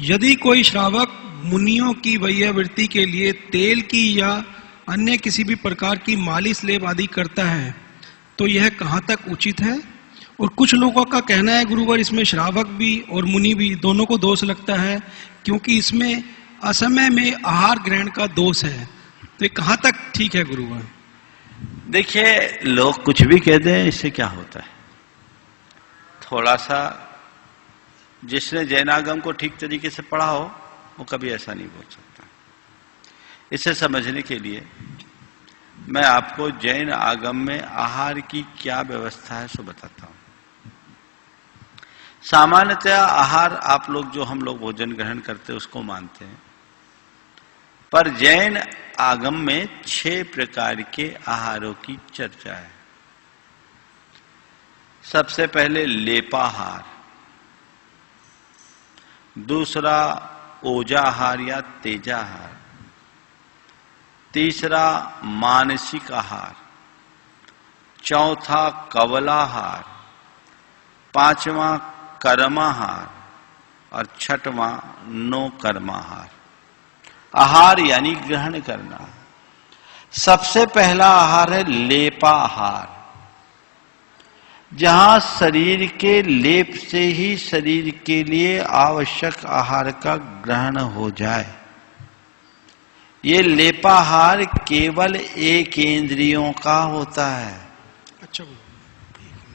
यदि कोई श्रावक मुनियों की वैयावृत्ति के लिए तेल की या अन्य किसी भी प्रकार की मालिश लेप आदि करता है तो यह कहाँ तक उचित है? और कुछ लोगों का कहना है गुरुवर, इसमें श्रावक भी और मुनि भी दोनों को दोष लगता है, क्योंकि इसमें असमय में आहार ग्रहण का दोष है। तो ये कहाँ तक ठीक है गुरुवर? देखिए, लोग कुछ भी कह दें, इससे क्या होता है? थोड़ा सा जिसने जैनागम को ठीक तरीके से पढ़ा हो वो कभी ऐसा नहीं बोल सकता। इसे समझने के लिए मैं आपको जैन आगम में आहार की क्या व्यवस्था है सो बताता हूं। सामान्यतया आहार आप लोग जो हम लोग भोजन ग्रहण करते हैं उसको मानते हैं, पर जैन आगम में 6 प्रकार के आहारों की चर्चा है। सबसे पहले लेपाहार, दूसरा ओजाहार या तेजाहार, तीसरा मानसिक आहार, चौथा कवलाहार, पांचवा कर्माहार और छठवां नो कर्माहार। आहार यानी ग्रहण करना। सबसे पहला आहार है लेपाहार, जहां शरीर के लेप से ही शरीर के लिए आवश्यक आहार का ग्रहण हो जाए। ये लेपाहार केवल एक इंद्रियों का होता है। अच्छा,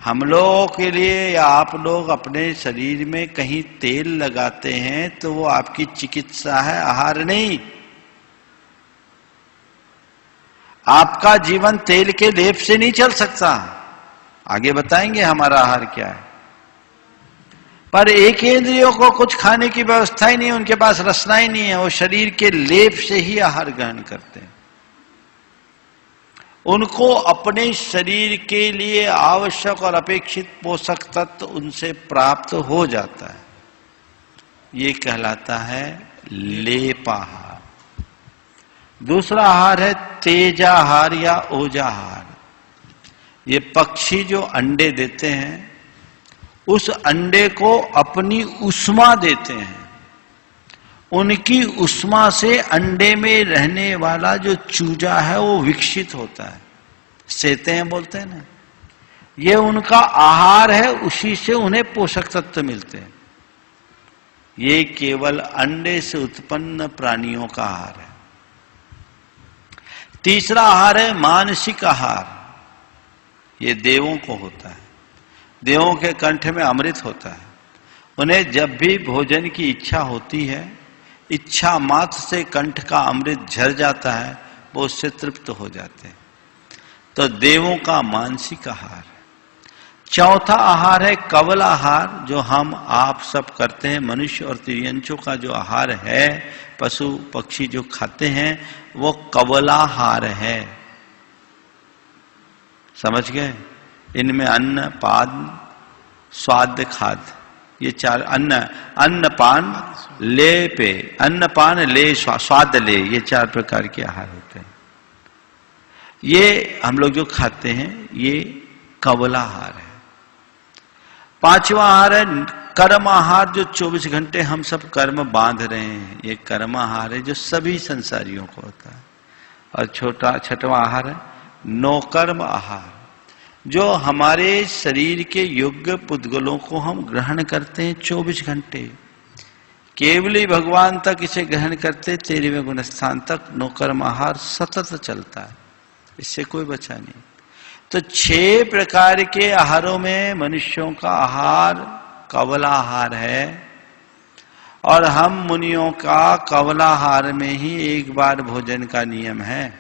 हम लोगों के लिए या आप लोग अपने शरीर में कहीं तेल लगाते हैं तो वो आपकी चिकित्सा है, आहार नहीं। आपका जीवन तेल के लेप से नहीं चल सकता। आगे बताएंगे हमारा आहार क्या है। पर एक इंद्रियों को कुछ खाने की व्यवस्था ही नहीं, उनके पास रसना ही नहीं है, वो शरीर के लेप से ही आहार ग्रहण करते हैं। उनको अपने शरीर के लिए आवश्यक और अपेक्षित पोषक तत्व उनसे प्राप्त हो जाता है। ये कहलाता है लेपाहार। दूसरा आहार है तेजाहार या ओजाहार। ये पक्षी जो अंडे देते हैं उस अंडे को अपनी उष्मा देते हैं। उनकी उष्मा से अंडे में रहने वाला जो चूजा है वो विकसित होता है, सेते हैं बोलते हैं ना। ये उनका आहार है, उसी से उन्हें पोषक तत्व मिलते हैं। ये केवल अंडे से उत्पन्न प्राणियों का आहार है। तीसरा आहार है मानसिक आहार। ये देवों को होता है। देवों के कंठ में अमृत होता है। उन्हें जब भी भोजन की इच्छा होती है, इच्छा मात्र से कंठ का अमृत झर जाता है, वो उससे तृप्त हो जाते हैं। तो देवों का मानसिक आहार। चौथा आहार है कवल आहार, जो हम आप सब करते हैं। मनुष्य और तिर्यंचों का जो आहार है, पशु पक्षी जो खाते हैं, वो कवलाहार है। समझ गए? इनमें अन्न पान स्वाद खाद्य, ये 4 अन्न पान ले पे, अन्न पान ले स्वाद ले, ये 4 प्रकार के आहार होते हैं। ये हम लोग जो खाते हैं ये कवलाहार है। पांचवा आहार है कर्म आहार, जो 24 घंटे हम सब कर्म बांध रहे हैं, ये कर्म आहार है जो सभी संसारियों को होता है। और छठवां आहार है नौकर्म आहार, जो हमारे शरीर के योग्य पुद्गलों को हम ग्रहण करते हैं 24 घंटे। केवली भगवान तक इसे ग्रहण करते 13वें गुणस्थान तक नौकर्म आहार सतत चलता है, इससे कोई बचा नहीं। तो 6 प्रकार के आहारों में मनुष्यों का आहार कवलाहार है, और हम मुनियों का कवलाहार में ही एक बार भोजन का नियम है।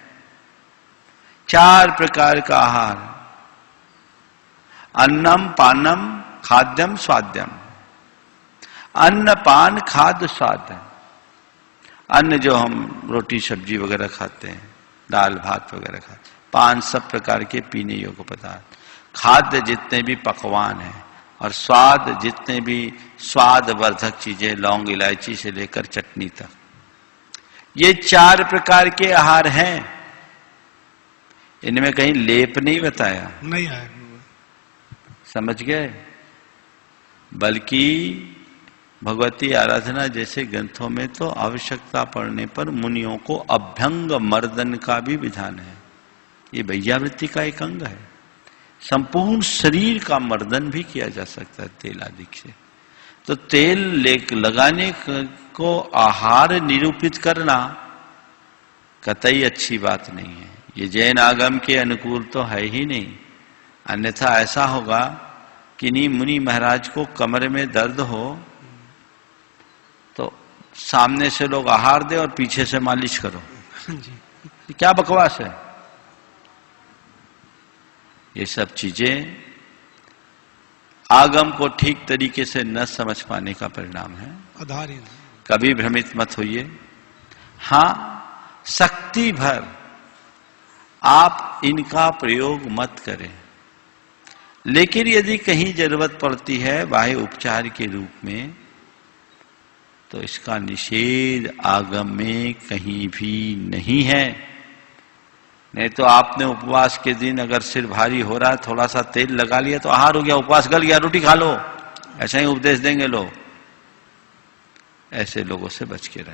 4 प्रकार का आहार, अन्नम पानम खाद्यम स्वाद्यम। अन्न पान खाद्य स्वाद। अन्न जो हम रोटी सब्जी वगैरह खाते हैं, दाल भात वगैरह खाते हैं। पान सब प्रकार के पीने योग्य पदार्थ। खाद्य जितने भी पकवान हैं, और स्वाद जितने भी स्वाद वर्धक चीजें, लौंग इलायची से लेकर चटनी तक, ये 4 प्रकार के आहार हैं। इनमें कहीं लेप नहीं बताया, नहीं आया। समझ गए? बल्कि भगवती आराधना जैसे ग्रंथों में तो आवश्यकता पड़ने पर मुनियों को अभ्यंग मर्दन का भी विधान है। ये वैयावृत्ति का एक अंग है। संपूर्ण शरीर का मर्दन भी किया जा सकता है तेल आदि से। तो तेल लगाने को आहार निरूपित करना कतई अच्छी बात नहीं है। ये जैन आगम के अनुकूल तो है ही नहीं। अन्यथा ऐसा होगा कि नहीं, मुनि महाराज को कमरे में दर्द हो तो सामने से लोग आहार दे और पीछे से मालिश करो। ये क्या बकवास है। ये सब चीजें आगम को ठीक तरीके से न समझ पाने का परिणाम है। आधार कभी भ्रमित मत होइए। हाँ, शक्ति भर आप इनका प्रयोग मत करें, लेकिन यदि कहीं जरूरत पड़ती है बाह्य उपचार के रूप में तो इसका निषेध आगम में कहीं भी नहीं है। नहीं तो आपने उपवास के दिन अगर सिर भारी हो रहा है, थोड़ा सा तेल लगा लिया तो आहार हो गया, उपवास गल गया, रोटी खा लो, ऐसा ही उपदेश देंगे लोग। ऐसे लोगों से बच के रहना।